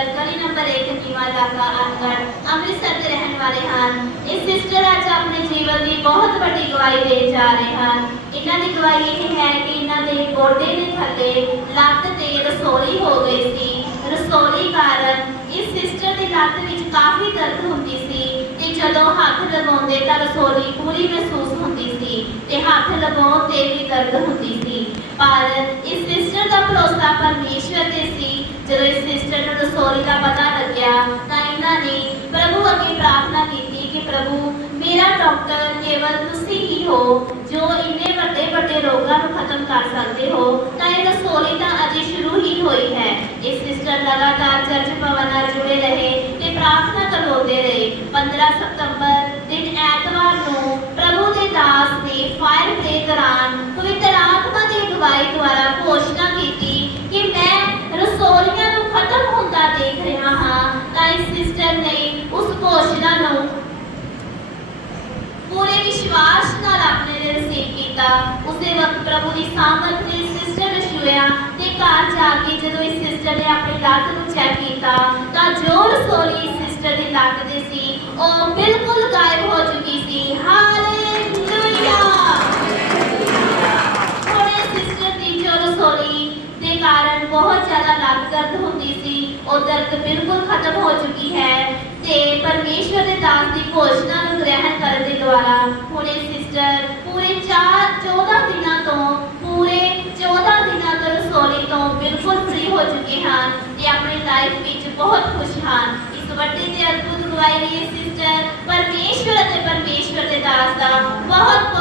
ਅੰਦਰ ਗਲੀ ਨੰਬਰ 1 ਨੀਵਾ ਇਲਾਕਾ ਅਨਗੜ ਅੰਮ੍ਰਿਤਸਰ ਦੇ ਰਹਿਣ ਵਾਲੇ ਹਨ। ਇਸ ਸਿਸਟਰ ਅੱਜ ਆਪਣੇ ਜੀਵਨ ਦੀ ਬਹੁਤ ਵੱਡੀ ਗਵਾਹੀ ਦੇ ਜਾ ਰਹੇ ਹਨ। ਇਹਨਾਂ ਦੀ ਗਵਾਹੀ ਇਹ ਹੈ ਕਿ ਇਹਨਾਂ ਦੇ ਗੋਡੇ ਦੇ ਥੱਲੇ ਲੱਤ ਤੇ ਰਸੌਲੀ ਹੋ ਗਈ ਸੀ। ਰਸੌਲੀ ਕਾਰਨ ਇਸ ਸਿਸਟਰ ਦੀ ਲੱਤ ਵਿੱਚ ਕਾਫੀ ਦਰਦ ਹੁੰਦੀ ਸੀ ਤੇ ਜਦੋਂ ਹੱਥ ਲਗਾਉਂਦੇ ਤਾਂ ਰਸੌਲੀ ਪੂਰੀ ਮਹਿਸੂਸ ਹੁੰਦੀ ਸੀ ਤੇ ਹੱਥ ਲਗਾਉਣ ਤੇ ਵੀ ਦਰਦ ਹੁੰਦੀ ਸੀ। ਪਰ ਇਸ ਸਿਸਟਰ ਦਾ ਭਰੋਸਾ ਪਰਮੇਸ਼ਵਰ ਤੇ ਸੀ। ਜਦੋਂ ਇਸ ਸਿਸਟਰ ਨੂੰ ਕੇਵਲ ਤੁਸੀਂ ਹੀ ਹੋ ਜੋ ਇੰਨੇ ਵੱਡੇ ਵੱਡੇ ਰੋਗਾਂ ਨੂੰ ਖਤਮ ਕਰ ਸਕਦੇ ਹੋ, ਤਾਂ ਇਹ ਰਸੋਲੀ ਤਾਂ ਅਜੇ ਸ਼ੁਰੂ ਹੀ ਹੋਈ ਹੈ। ਇਸ ਸਿਸਟਰ ਲਗਾਤਾਰ ਚਰਚ ਭਵਨ ਨਾਲ ਜੁੜੇ ਰਹੇ ਤੇ ਪ੍ਰਾਰਥਨਾ ਕਰਵਾਉਂਦੇ ਰਹੇ। 15 ਸਤੰਬਰ ਦਿਨ ਐਤਵਾਰ ਨੂੰ ਪ੍ਰਭੂ ਦੇ ਦਾਸ ਦੇ ਫਾਇਰ ਦੇ ਦੌਰਾਨ ਪਵਿੱਤਰ ਆਤਮਾ ਦੀ ਅਗਵਾਈ ਦੁਆਰਾ ਘੋਸ਼ਣਾ ਕੀਤੀ ਕਿ ਮੈਂ ਰਸੋਲੀਆਂ ਨੂੰ ਖਤਮ ਹੁੰਦਾ ਦੇਖ ਰਿਹਾ ਹਾਂ ਤਾਂ ਇਸ ਸਿਸਟਰ ਨੇ ਉਸ ਘੋਸ਼ਣਾ ਨੂੰ ਪੂਰੇ ਵਿਸ਼ਵਾਸ ਨਾਲ ਆਪਣੇ ਲਈ ਰਿਸੀਵ ਕੀਤਾ। ਉਸੇ ਵਕਤ ਪ੍ਰਭੂ ਦੀ ਸਾਮਰਥ ਨੇ ਸਿਸਟਰ ਨੂੰ ਛੂਇਆ ਤੇ ਘਰ ਜਾ ਕੇ ਜਦੋਂ ਇਸ ਸਿਸਟਰ ਨੇ ਆਪਣੀ ਲੱਤ ਨੂੰ ਚੈੱਕ ਕੀਤਾ, ਤਾਂ ਜੋ ਰਸੋਲੀ ਸਿਸਟਰ ਦੀ ਲੱਤ ਦੇ ਸੀ। ਉਹ ਬਿਲਕੁਲ ਗਾਇਬ ਹੋ ਚੁੱਕੀ ਸੀ। ਹਾਲੇਲੂਇਆ ਹੁਣ ਸਿਸਟਰ ਦੀ ਜੋ ਰਸੋਲੀ ਦੇ ਕਾਰਨ ਬਹੁਤ ਜ਼ਿਆਦਾ ਲੱਤ ਦਰਦ ਹੁੰਦੀ ਸੀ। ਉਹ ਦਰਦ ਬਿਲਕੁਲ ਖਤਮ ਹੋ ਚੁੱਕੀ ਹੈ ਤੇ ਪਰਮੇਸ਼ਵਰ ਦੇ ਦਾਸ ਦੀ ਘੋਸ਼ਣਾ ਨੂੰ ਗ੍ਰਹਿਣ ਕਰਨ ਦੇ ਦੁਆਰਾ ਹੁਣ ਇਹ ਸਿਸਟਰ ਪੂਰੇ 4 14 ਦਿਨਾਂ ਤੋਂ ਪੂਰੇ 14 ਦਿਨਾਂ ਤੋਂ ਰਸੋਲੀ ਤੋਂ ਬਿਲਕੁਲ ਫ੍ਰੀ ਹੋ ਚੁੱਕੇ ਹਨ ਤੇ ਆਪਣੀ ਲਾਈਫ ਵਿੱਚ ਬਹੁਤ ਖੁਸ਼ ਹਨ। ਇਸ ਵੱਡੇ ਤੇ ਅਦਭੁਤ ਗਵਾਹੀ ਲਈ ਸਿਸਟਰ ਪਰਮੇਸ਼ਵਰ ਅਤੇ ਪਰਮੇਸ਼ਵਰ ਦੇ ਦਾਸ ਦਾ ਬਹੁਤ